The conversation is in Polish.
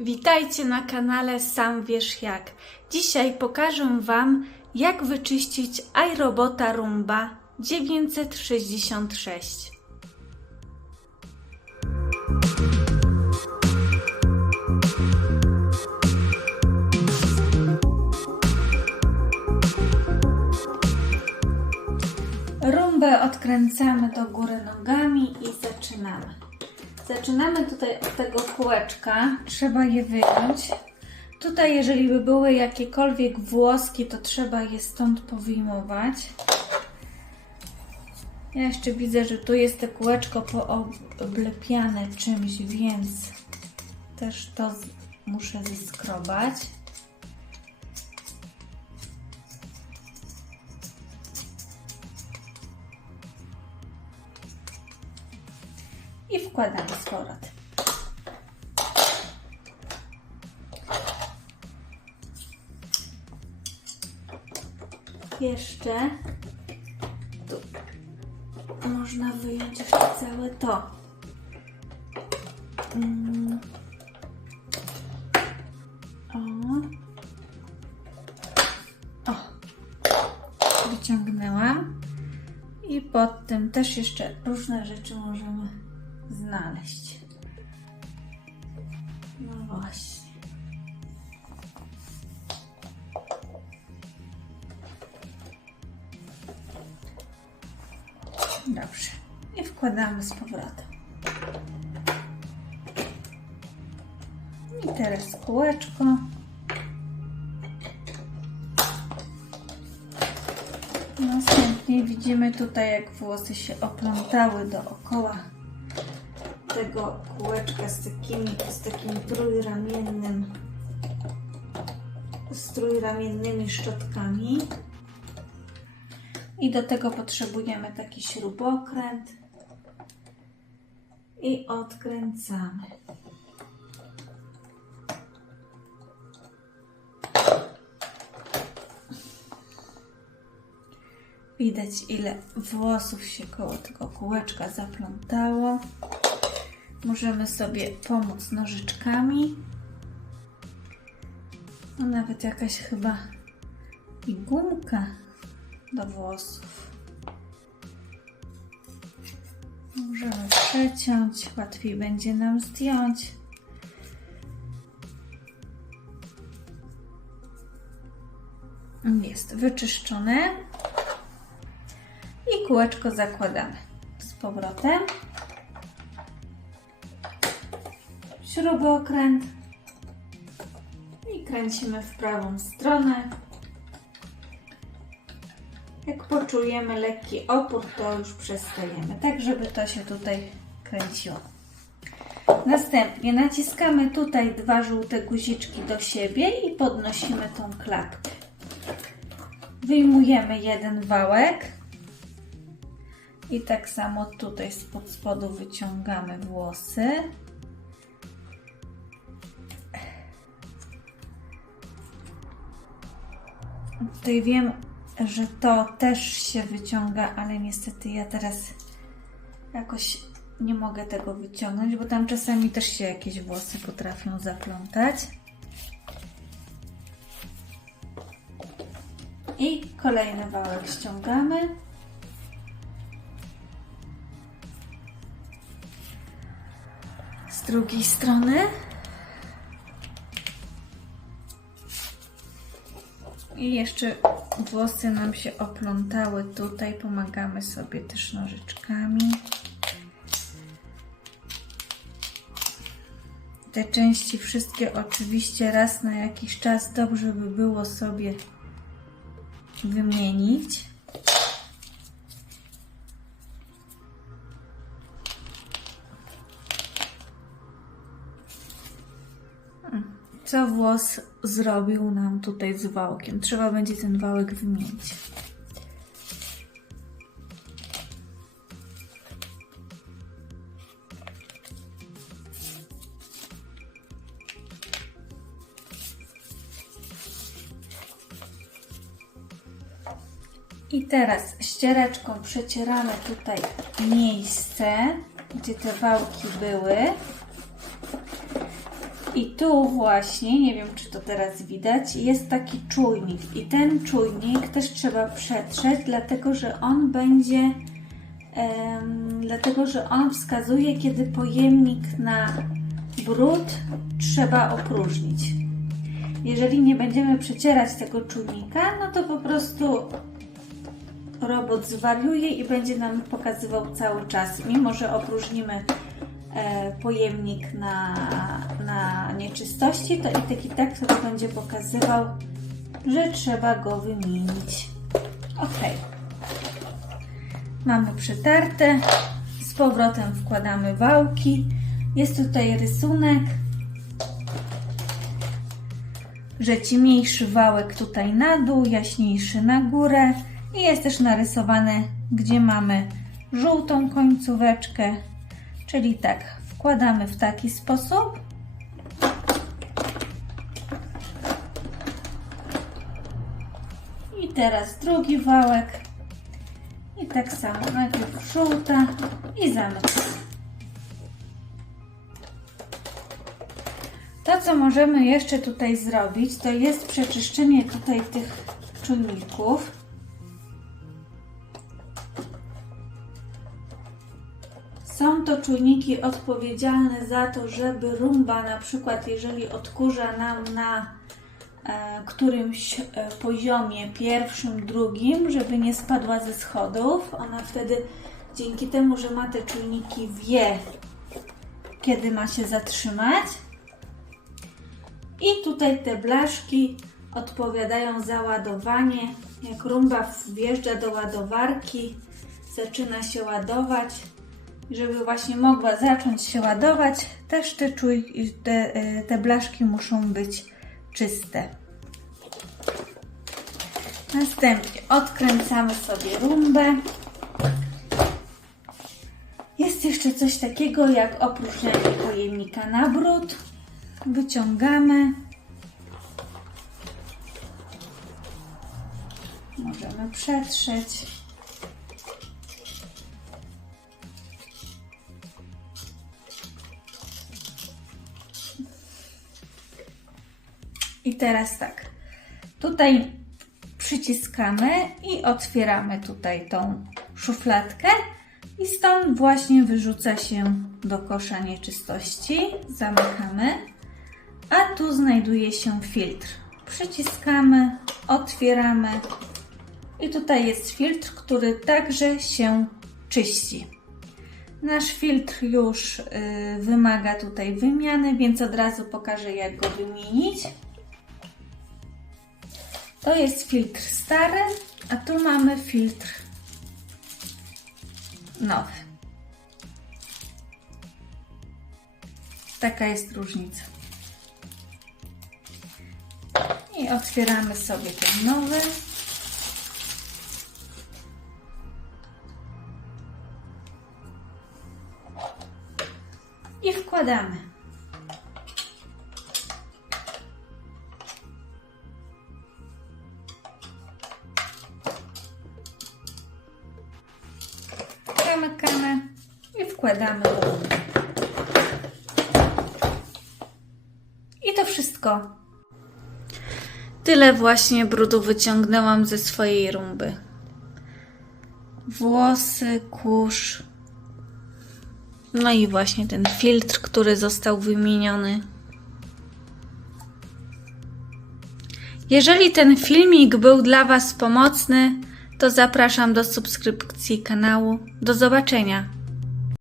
Witajcie na kanale Sam Wiesz Jak. Dzisiaj pokażę Wam, jak wyczyścić iRobota Roomba 966. Rumbę odkręcamy do góry nogami i zaczynamy. Zaczynamy tutaj od tego kółeczka. Trzeba je wyjąć. Tutaj, jeżeli by były jakiekolwiek włoski, to trzeba je stąd powyjmować. Ja jeszcze widzę, że tu jest to kółeczko pooblepiane czymś, więc też to muszę zeskrobać. Wkładamy z. Jeszcze tu można wyjąć jeszcze całe to. Mm. O. O. Wyciągnęłam. I pod tym też jeszcze różne rzeczy możemy znaleźć. No właśnie. Dobrze. I wkładamy z powrotem. I teraz kółeczko. Następnie widzimy tutaj, jak włosy się oplątały dookoła tego kółeczka z takimi, z takim trójramiennym z trójramiennymi szczotkami. I do tego potrzebujemy taki śrubokręt. I odkręcamy. Widać ile włosów się koło tego kółeczka zaplątało Możemy sobie pomóc nożyczkami. No nawet jakaś chyba gumka do włosów. Możemy przeciąć, łatwiej będzie nam zdjąć. Jest wyczyszczone. I kółeczko zakładamy z powrotem. Śrubokręt i kręcimy w prawą stronę. Jak poczujemy lekki opór, to już przestajemy, tak żeby to się tutaj kręciło. Następnie naciskamy tutaj dwa żółte guziczki do siebie i podnosimy tą klapkę. Wyjmujemy jeden wałek i tak samo tutaj spod spodu wyciągamy włosy. Tutaj wiem, że to też się wyciąga, ale niestety ja teraz jakoś nie mogę tego wyciągnąć, bo tam czasami też się jakieś włosy potrafią zaplątać. I kolejny wałek ściągamy. Z drugiej strony. I jeszcze włosy nam się oplątały tutaj. Pomagamy sobie też nożyczkami. Te części wszystkie oczywiście raz na jakiś czas dobrze by było sobie wymienić. Co włos zrobił nam tutaj z wałkiem. Trzeba będzie ten wałek wymienić. I teraz ściereczką przecieramy tutaj miejsce, gdzie te wałki były. I tu właśnie, nie wiem czy to teraz widać, jest taki czujnik. I ten czujnik też trzeba przetrzeć, dlatego że on będzie, em, dlatego że on wskazuje, kiedy pojemnik na brud trzeba opróżnić. Jeżeli nie będziemy przecierać tego czujnika, no to po prostu robot zwariuje i będzie nam pokazywał cały czas, mimo że opróżnimy pojemnik na, na nieczystości, to i tak i tak to będzie pokazywał, że trzeba go wymienić. Ok. Mamy przetarte. Z powrotem wkładamy wałki. Jest tutaj rysunek, że ciemniejszy wałek tutaj na dół, jaśniejszy na górę i jest też narysowane, gdzie mamy żółtą końcóweczkę, czyli tak, wkładamy w taki sposób. I teraz drugi wałek. I tak samo, najpierw żółta i zamykamy. To, co możemy jeszcze tutaj zrobić, to jest przeczyszczenie tutaj tych czujników. Są to czujniki odpowiedzialne za to, żeby rumba, na przykład jeżeli odkurza nam na e, którymś e, poziomie, pierwszym, drugim, żeby nie spadła ze schodów. Ona wtedy dzięki temu, że ma te czujniki, wie, kiedy ma się zatrzymać. I tutaj te blaszki odpowiadają za ładowanie. Jak rumba wjeżdża do ładowarki, zaczyna się ładować. Żeby właśnie mogła zacząć się ładować, też te, te, y, te blaszki muszą być czyste. Następnie odkręcamy sobie rumbę. Jest jeszcze coś takiego jak opróżnianie pojemnika na brud. Wyciągamy. Możemy przetrzeć. I teraz tak. Tutaj przyciskamy i otwieramy tutaj tą szufladkę i stąd właśnie wyrzuca się do kosza nieczystości. Zamykamy. A tu znajduje się filtr. Przyciskamy, otwieramy i tutaj jest filtr, który także się czyści. Nasz filtr już y, wymaga tutaj wymiany, więc od razu pokażę jak go wymienić. To jest filtr stary, a tu mamy filtr nowy. Taka jest różnica. I otwieramy sobie ten nowy. I wkładamy. Wkładamy do. I to wszystko. Tyle właśnie brudu wyciągnęłam ze swojej rumby. Włosy, kurz. No i właśnie ten filtr, który został wymieniony. Jeżeli ten filmik był dla Was pomocny, to zapraszam do subskrypcji kanału. Do zobaczenia.